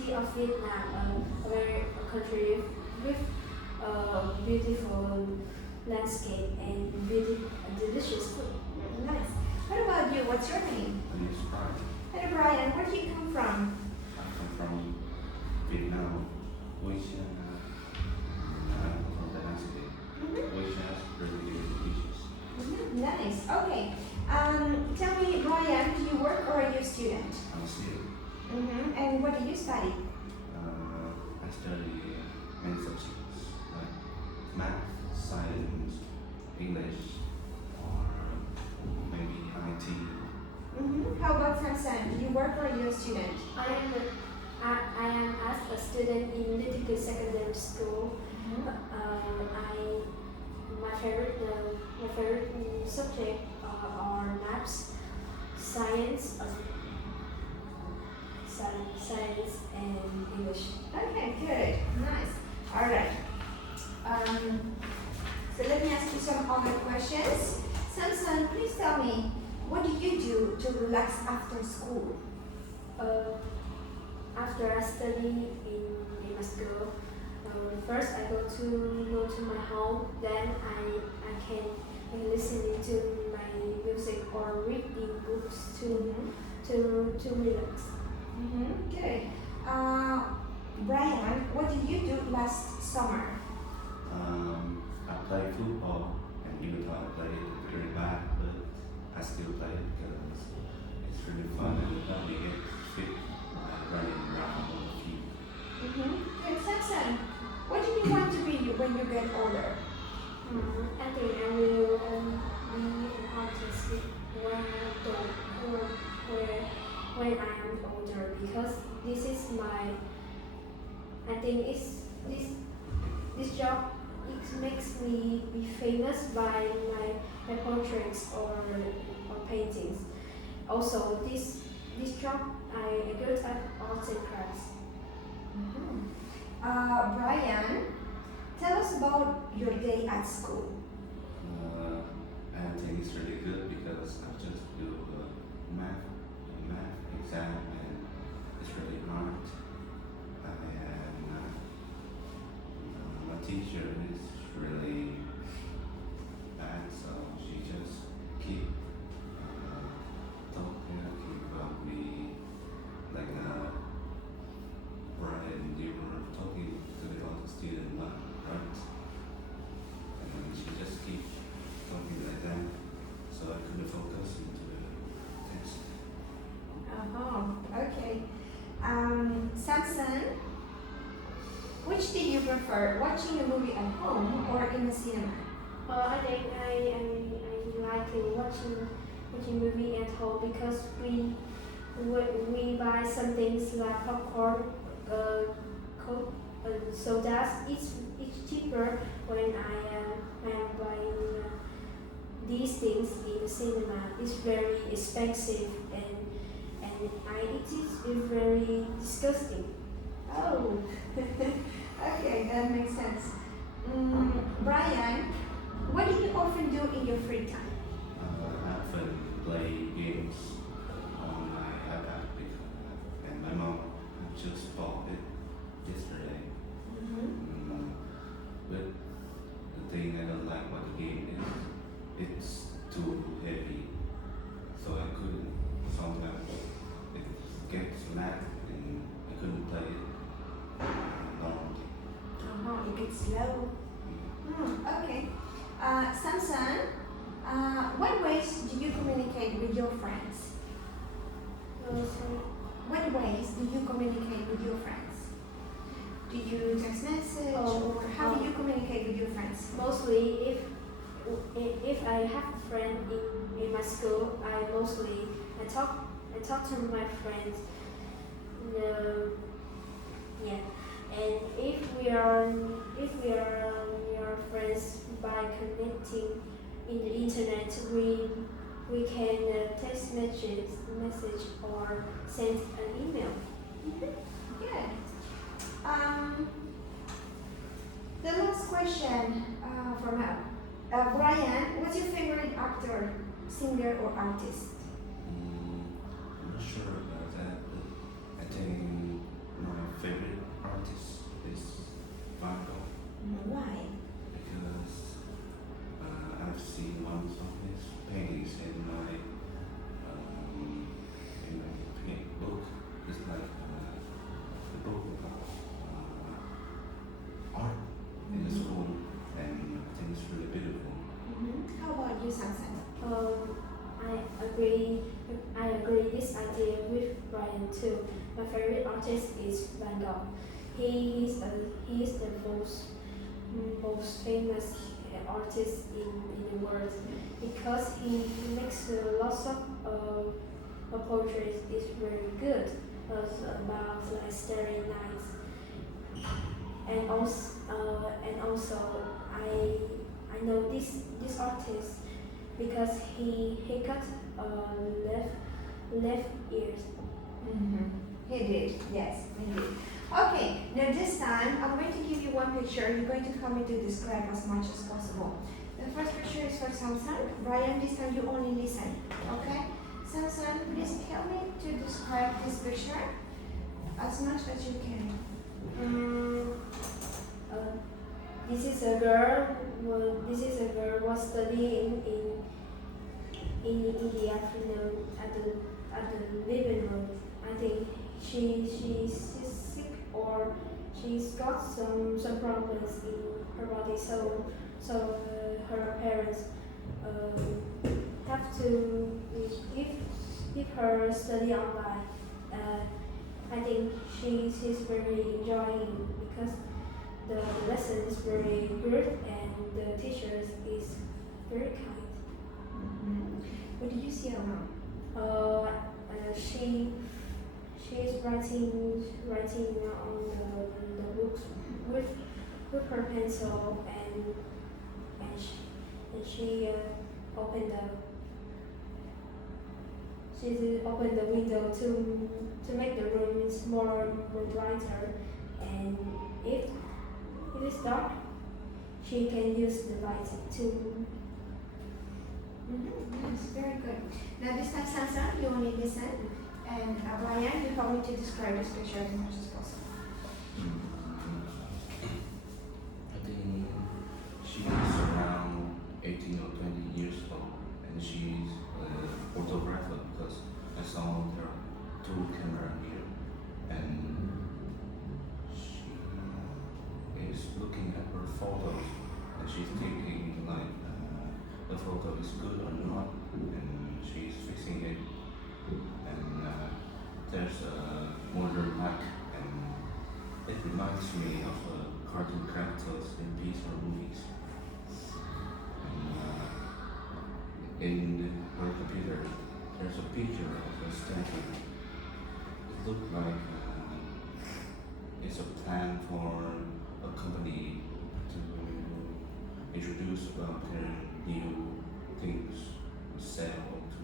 city of Vietnam, a country with beautiful landscape and delicious food. Nice. What about you? What's your name? My name is Brian. Hello, Brian. Where do you come from? I come from Vietnam, which from the landscape, which has really good beaches. Nice. Okay. Tell me, Brian, do you work or are you a student? I'm a student. And what do you study? I study many subjects like math, science, English, or maybe IT. How about Samson? Do you work or are you a student? I am as a student in Little Secondary School. My favorite subject are maths, science, science and English. Okay, good. Nice. All right. So let me ask you some other questions. Samson, please tell me, what do you do to relax after school? After I study in my school, first I go to my home. Then I can listen to my music or reading books to relax. Good. Brian, what did you do last summer? I play football, and even though I play it very bad, but I still play it because it's really fun and help me get fit by running around on the field. Good. Samson, what do you want to be when you get older? I think I will be an artist when I am older, because this is my. I think this job, it makes me be famous by my portraits or paintings. Also, this job I good at arts and crafts. Brian, tell us about your day at school. I think it's really good because I just do a math exam and it's really hard. And my teacher is really bad, so she just keep talking, keep about me like Brian, you were talking to the other student, right? And she just keep talking like that, so I couldn't focus into the test. Okay. Samson, which do you prefer, watching a movie at home or in the cinema? I think I like watching movie at home, because we buy some things like popcorn, Coke, sodas. It's cheaper when I am buying these things in the cinema. It's very expensive and it is very disgusting. Oh, okay, that makes sense. Brian, what do you often do in your free time? I often play games on my iPad and my mom just bought it yesterday. But the thing I don't like about the game is it's too heavy, so I couldn't. Sometimes it gets mad and I couldn't play it normally. It gets slow. Okay. Samson, what ways do you communicate with your friends? What ways do you communicate with your friends? Do you text message or how do you communicate with your friends? Mostly, if I have a friend in my school, I talk to my friends. And if we are friends by connecting in the internet, we can text message or send an email. Good. The last question from Brian, what's your favorite actor, singer, or artist? I'm not sure about that, but I think my artist is Van Gogh Why? because I've seen one of his paintings in my book. It's like the book about art in the school, and I think it's really beautiful. How about you, Samson? I agree. I agree this idea with Brian too. My favorite artist is Van Gogh. He is the most famous artist in the world because he makes lots of portraits. Is very good about like starry nights, and also I know this artist because he got left ears. He did, yes, he did. Okay, now this time I'm going to give you one picture. You're going to help me to describe as much as possible. The first picture is for Samson. Brian, this time you only listen, okay? Samson, please help me to describe this picture as much as you can. This is a girl. Was studying in the afternoon at the living room. I think she's sick or she's got some problems in her body. So her parents have to give her study online. I think she's very enjoying because the lesson is very good and the teachers is very kind. What did you see around? She's writing on the books with her pencil and she opened the window to make the room more brighter, and if it's dark she can use the light to. Yes, very good. Now this time, Samson, you only listen, and Brian, you help me to describe this picture as much as possible. I think she is around 18 or 20 years old, and she's a photographer because I saw there are two cameras here, and she is looking at her photos, and she's thinking like the photo is good or not, and she's fixing it, and there's a modern back, and it reminds me of cartoon characters in Pixar movies. And in her computer, there's a picture of a statue. It looks like it's a plan for a company to introduce about their new things to sell to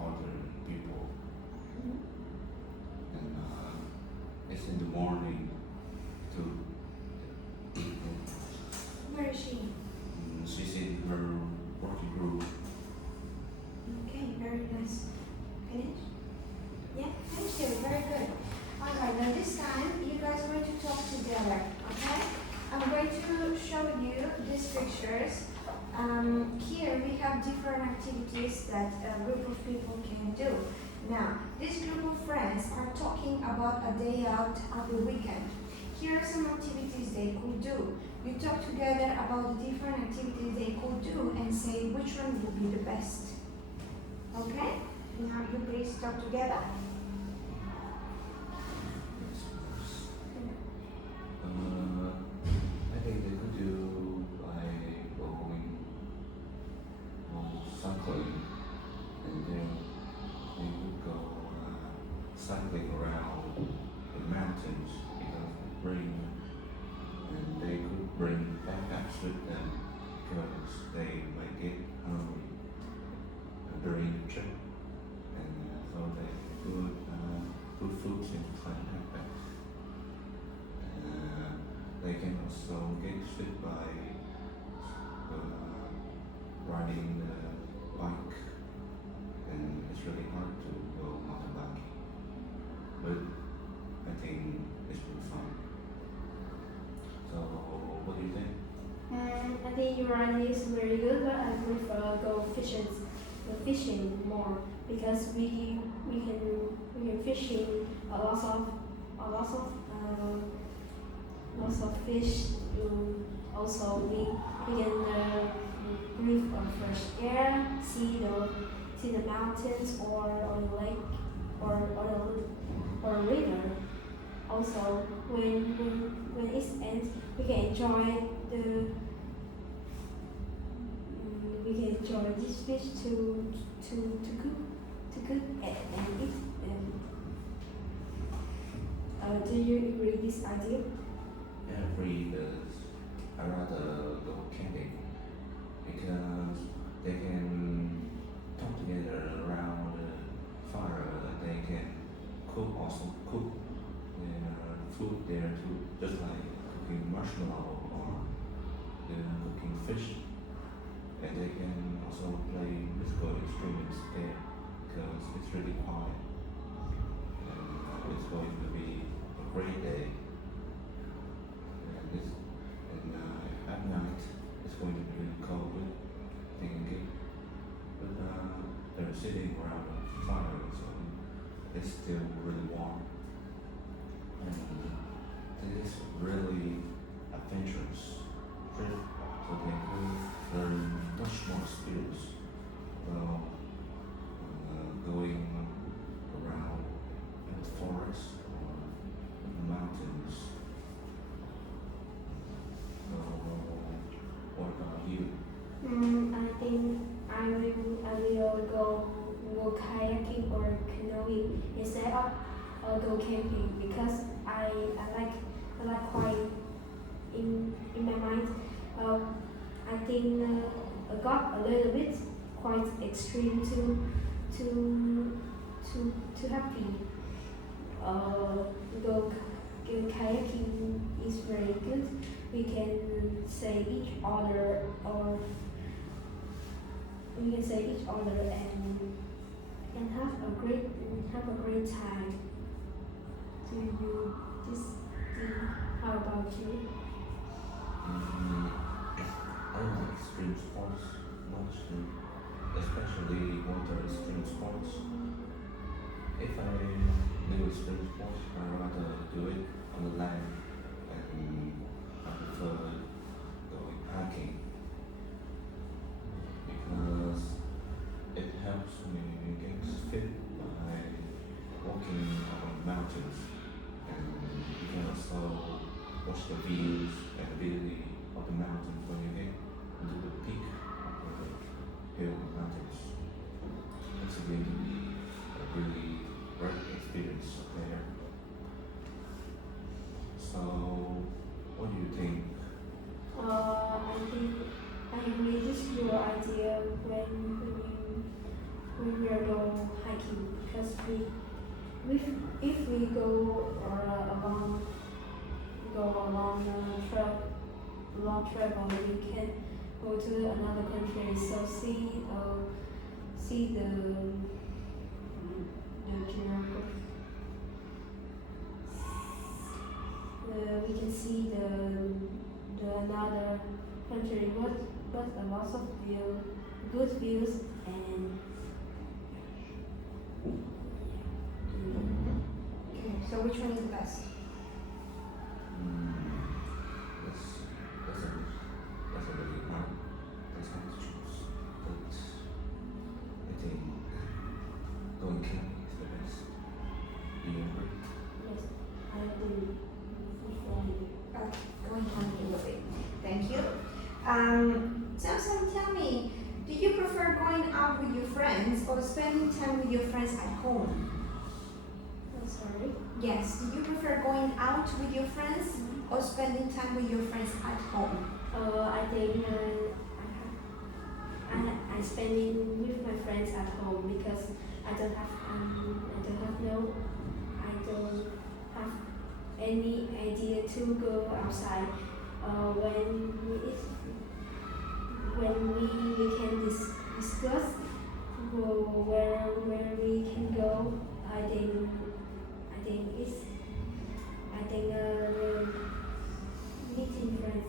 other people. And it's in the morning too. Where is she? She's in her working group. Okay, very nice. Finish? Yeah, thank you, very good. Alright, now this time you guys are going to talk together, okay? I'm going to show you these pictures. Here we have different activities that a group of people can do. Now, this group of friends are talking about a day out of the weekend. Here are some activities they could do. You talk together about the different activities they could do and say which one would be the best. Okay? Now you please talk together. I think they could do like going cycling, and then they would go cycling around the mountains because it rain, and they could bring backpacks with them because they might get hungry during the trip, and so they could put foods inside backpacks. They can also get sick by riding the bike, and it's really hard to go mountain biking. But I I think it's really fun. So, what do you think? I think your idea is very good, but I prefer go fishing more because we can fishing a lot of fish. Also we can breathe fresh air, see the mountains or the lake or a river. Also, when it ends, we can enjoy this fish to cook and eat. Do you agree with this idea? Yeah, free because I rather go camping because they can come together around the fire. They can cook their food there too, just like cooking marshmallow or cooking fish. And they can also play musical instruments there because it's really quiet. And it's going to be a great day. At night, it's going to be really cold, thinking, but they're sitting around a fire, so it's still really warm. And it is really adventurous trip, so they could learn much more skills while going around in the forest or in the mountains. What about you? I think I will go kayaking or canoeing instead of go camping because I like quiet in my mind. I think I got a little bit quite extreme to happy. Go kayaking is very good. We can say each other or we can say each other and have a great time. Do you this thing? How about you? I like extreme sports much too, especially water extreme sports. If I do extreme sports, I rather do it on the land, and I prefer going hiking because it helps me get fit by walking on mountains, and you can also watch the views and the beauty of the mountains when you get into the peak of the hill mountains. It's going to be a really great experience up there. So, what do you think? I think I agree with your idea when we are go hiking because if we go along long travel we can go to another country so see the geography. We can see the another country but a lot of good views and Okay, so which one is the best? That's a really hard. That's hard to choose. But I think going camping is the best. Do you agree? yes, I agree. Going camping with it. Thank you. Samson, tell me, do you prefer going out with your friends or spending time with your friends at home? I'm sorry. Yes, do you prefer going out with your friends or spending time with your friends at home? I think I spending with my friends at home because I don't have any idea to go outside. When we can discuss where we can go, I think I think the meeting friends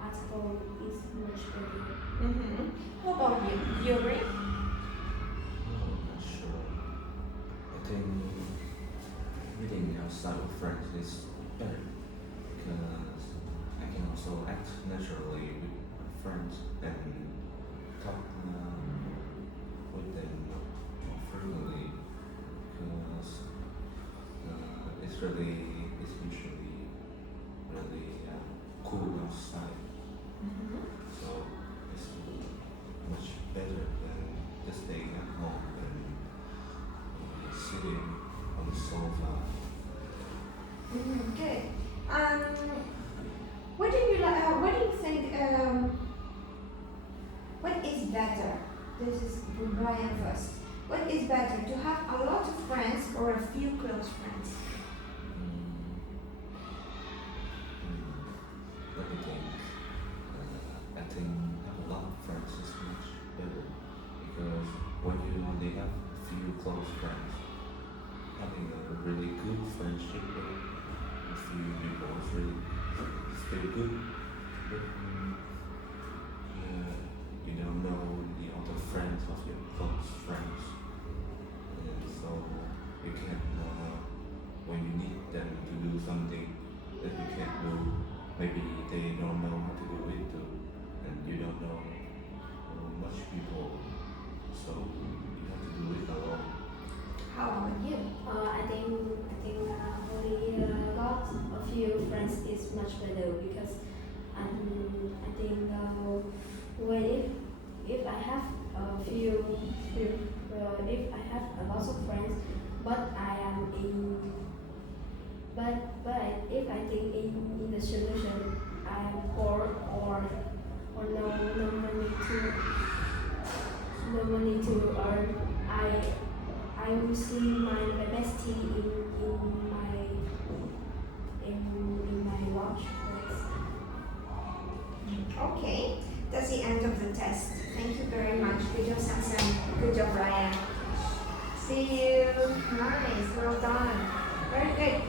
at home is much better. Mm-hmm. How about you? You agree? I'm not sure. I think meeting outside with friends is better because I can also act naturally with my friends and talk with them more frequently because it's usually really cool outside. Mm-hmm. So it's much better than just staying at home and sitting on the sofa. Good. What do you like? What do you think? What is better? This is for Brian first. What is better, to have a lot of friends or a few close friends? Let me think. I think have a lot of friends is much better because when you only have a few close friends, having a really good friendship with a few people is really still good. But you don't know the other friends of your close friends, and so you can't when you need them to do something that you can't do. Maybe they don't know how to do it too, and you don't know much people, so you have to do it alone. How about you? I think only got a few friends is much better because I think when if I have a if I have a lot of friends, but I am in but if I think in the solution I am poor or no money to earn, I will see my bestie in my watch list. Okay, that's the end of the test. Thank you very much. Good job, Samson. Good job, Ryan. See you. Nice. Well done. Very good.